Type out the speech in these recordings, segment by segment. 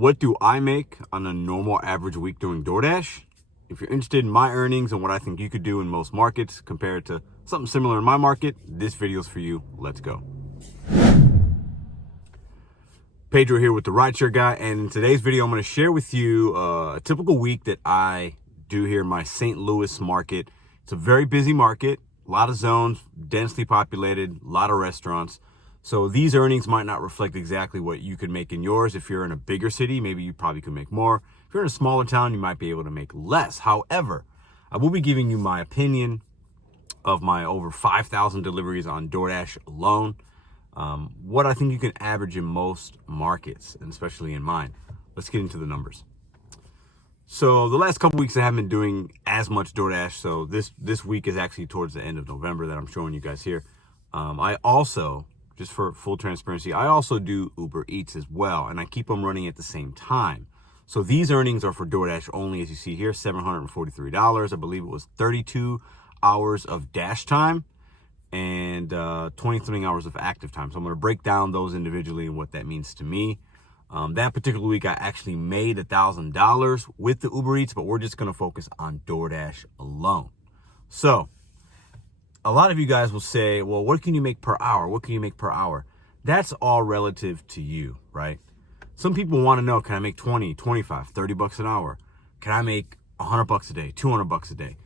What do I make on a normal average week doing DoorDash? If you're interested in my earnings and what I think you could do in most markets compared to something similar in my market, this video is for you. Let's go. Pedro here with the RideShare Guy, and in today's video, I'm going to share with you a typical week that I do here in my St. Louis market. It's a very busy market, a lot of zones, densely populated, a lot of restaurants. So these earnings might not reflect exactly what you could make in yours. If you're in a bigger city, maybe you probably could make more. If you're in a smaller town, you might be able to make less. However, I will be giving you my opinion of my over 5,000 deliveries on DoorDash alone. What I think you can average in most markets, and especially in mine. Let's get into the numbers. So the last couple weeks I haven't been doing as much DoorDash. So this week is actually towards the end of November that I'm showing you guys here. I also, just for full transparency, I also do Uber Eats as well, and I keep them running at the same time. So these earnings are for DoorDash only, as you see here, $743. I believe it was 32 hours of dash time and 23 hours of active time. So I'm going to break down those individually and what that means to me. That particular week, I actually made $1,000 with the Uber Eats, but we're just going to focus on DoorDash alone. So a lot of you guys will say, well, what can you make per hour? What can you make per hour? That's all relative to you, right? Some people want to know, can I make 20, 25, 30 bucks an hour? Can I make 100 bucks a day, 200 bucks a day?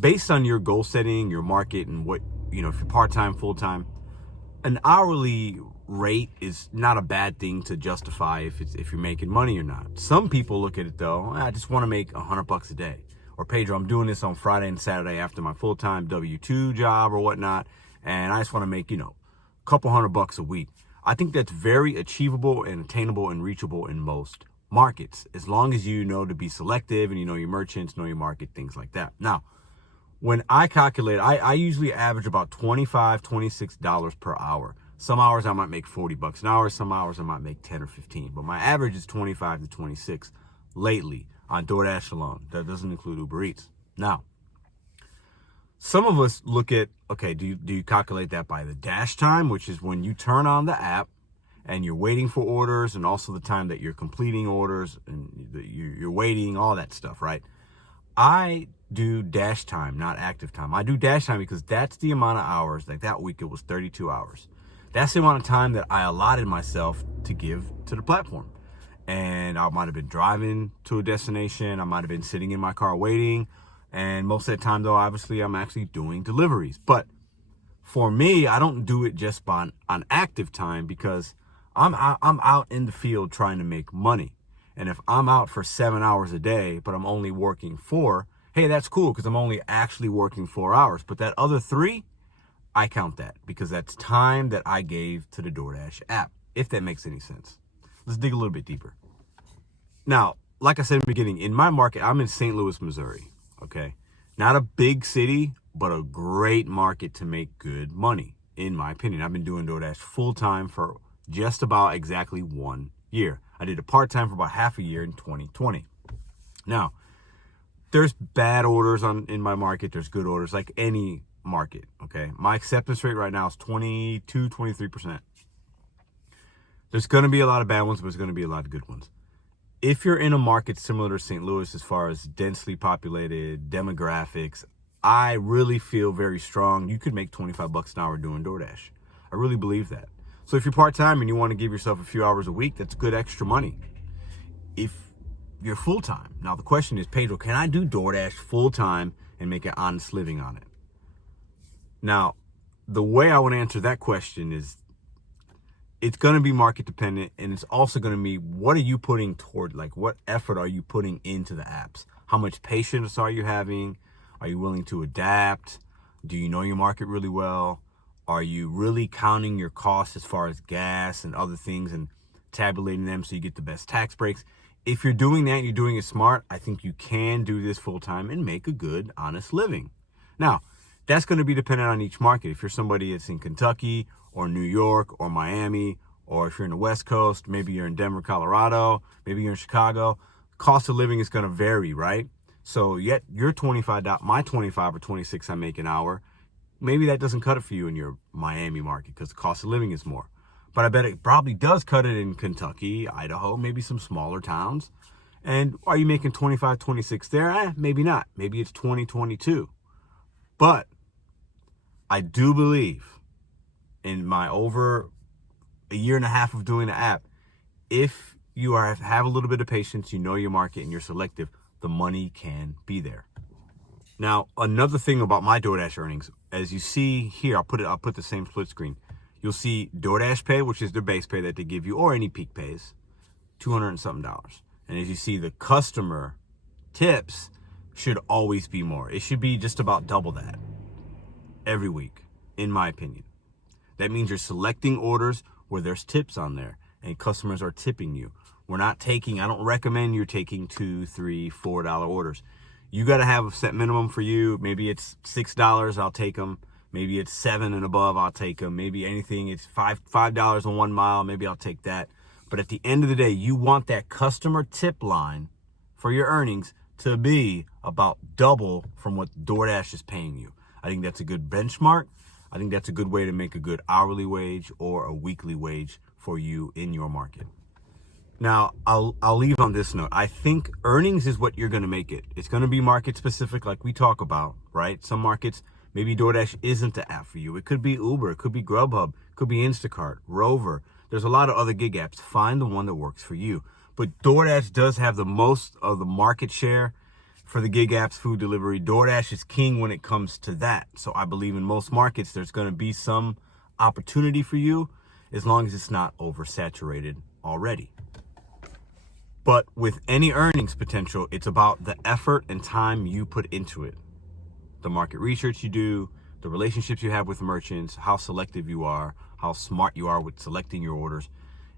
Based on your goal setting, your market, and what, if you're part-time, full-time, an hourly rate is not a bad thing to justify if you're making money or not. Some people look at it though, I just want to make 100 bucks a day. Or Pedro, I'm doing this on Friday and Saturday after my full-time W-2 job or whatnot, and I just want to make, a couple $100 a week. I think that's very achievable and attainable and reachable in most markets, as long as you know to be selective and you know your merchants, know your market, things like that. Now, when I calculate, I usually average about $25, $26 per hour. Some hours I might make 40 bucks an hour. Some hours I might make 10 or 15, but my average is 25 to 26 lately on DoorDash alone. That doesn't include Uber Eats. Now, some of us look at, okay, do you calculate that by the dash time, which is when you turn on the app and you're waiting for orders, and also the time that you're completing orders and you're waiting, all that stuff, right? I do dash time, not active time. I do dash time because that's the amount of hours, like that week it was 32 hours. That's the amount of time that I allotted myself to give to the platform. And I might have been driving to a destination. I might have been sitting in my car waiting. And most of the time, though, obviously, I'm actually doing deliveries. But for me, I don't do it just on active time because I'm out in the field trying to make money. And if I'm out for 7 hours a day, but I'm only working 4, hey, that's cool because I'm only actually working 4 hours. But that other 3, I count that because that's time that I gave to the DoorDash app, if that makes any sense. Let's dig a little bit deeper. Now, like I said in the beginning, in my market, I'm in St. Louis, Missouri. Okay, not a big city, but a great market to make good money, in my opinion. I've been doing DoorDash full-time for just about exactly 1 year. I did it part-time for about half a year in 2020. Now, there's bad orders in my market. There's good orders, like any market, okay? My acceptance rate right now is 22, 23%. There's going to be a lot of bad ones, but there's going to be a lot of good ones. If you're in a market similar to St. Louis as far as densely populated, demographics, I really feel very strong. You could make 25 bucks an hour doing DoorDash. I really believe that. So if you're part-time and you want to give yourself a few hours a week, that's good extra money. If you're full-time, now the question is, Pedro, can I do DoorDash full-time and make an honest living on it? Now, the way I would answer that question is, it's going to be market dependent, and it's also going to be, what are you putting toward, like what effort are you putting into the apps? How much patience are you having? Are you willing to adapt? Do you know your market really well? Are you really counting your costs as far as gas and other things and tabulating them so you get the best tax breaks? If you're doing that and you're doing it smart, I think you can do this full time and make a good, honest living. Now, that's going to be dependent on each market. If you're somebody that's in Kentucky or New York or Miami, or if you're in the West Coast, maybe you're in Denver, Colorado, maybe you're in Chicago, cost of living is going to vary, right? So yet your my 25 or 26 I make an hour, maybe that doesn't cut it for you in your Miami market because the cost of living is more. but I bet it probably does cut it in Kentucky, Idaho, maybe some smaller towns. And are you making 25, 26 there? Maybe not. Maybe it's 20, 22. But I do believe in my over a year and a half of doing the app, if you have a little bit of patience, you know your market, and you're selective, the money can be there. Now, another thing about my DoorDash earnings, as you see here, I'll put the same split screen. You'll see DoorDash pay, which is their base pay that they give you, or any peak pays, $200 and something. And as you see, the customer tips should always be more. It should be just about double that every week, in my opinion. That means you're selecting orders where there's tips on there and customers are tipping you. I don't recommend you taking $2, $3, $4 orders. You got to have a set minimum for you. Maybe it's $6, I'll take them. Maybe it's $7 and above, I'll take them. Maybe anything, it's $5 on 1 mile, maybe I'll take that. But at the end of the day, you want that customer tip line for your earnings to be about double from what DoorDash is paying you. I think that's a good benchmark. I think that's a good way to make a good hourly wage or a weekly wage for you in your market. Now, I'll leave on this note. I think earnings is what you're going to make it. It's going to be market specific like we talk about, right? Some markets, maybe DoorDash isn't the app for you. It could be Uber, it could be Grubhub, it could be Instacart, Rover. There's a lot of other gig apps. Find the one that works for you. But DoorDash does have the most of the market share for the gig apps, food delivery. DoorDash is king when it comes to that. So I believe in most markets, there's going to be some opportunity for you as long as it's not oversaturated already. But with any earnings potential, it's about the effort and time you put into it. The market research you do, the relationships you have with merchants, how selective you are, how smart you are with selecting your orders.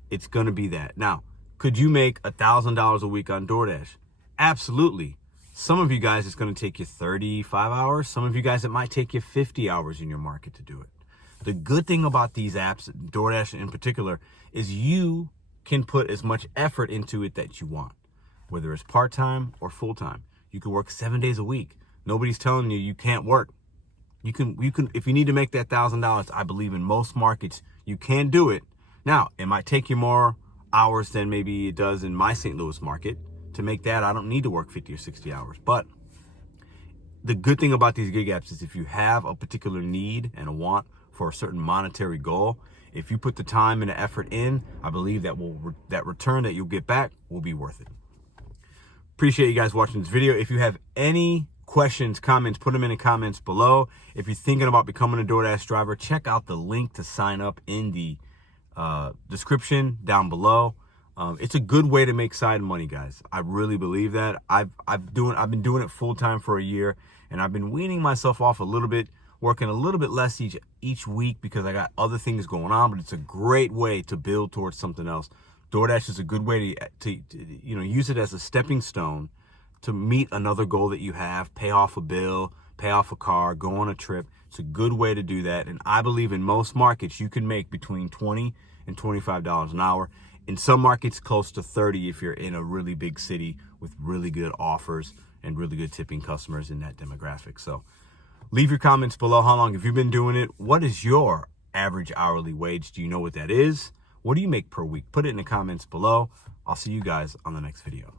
It's going to be that. Now, could you make $1,000 a week on DoorDash? Absolutely. Some of you guys, it's going to take you 35 hours. Some of you guys, it might take you 50 hours in your market to do it. The good thing about these apps, DoorDash in particular, is you can put as much effort into it that you want, whether it's part-time or full-time. You can work 7 days a week. Nobody's telling you can't work. You can, if you need to make that $1,000, I believe in most markets, you can do it. Now, it might take you more hours than maybe it does in my St. Louis market. To make that, I don't need to work 50 or 60 hours. But the good thing about these gig apps is if you have a particular need and a want for a certain monetary goal, if you put the time and the effort in, I believe that return that you'll get back will be worth it. Appreciate you guys watching this video. If you have any questions, comments, put them in the comments below. If you're thinking about becoming a DoorDash driver, check out the link to sign up in the description down below. It's a good way to make side money, guys. I really believe that. I've been doing it full time for a year, and I've been weaning myself off a little bit, working a little bit less each week because I got other things going on. But it's a great way to build towards something else. DoorDash is a good way to use it as a stepping stone to meet another goal that you have, pay off a bill, pay off a car, go on a trip. It's a good way to do that. And I believe in most markets, you can make between $20 and $25 an hour. In some markets, close to 30 if you're in a really big city with really good offers and really good tipping customers in that demographic. So leave your comments below. How long have you been doing it? What is your average hourly wage? Do you know what that is? What do you make per week? Put it in the comments below. I'll see you guys on the next video.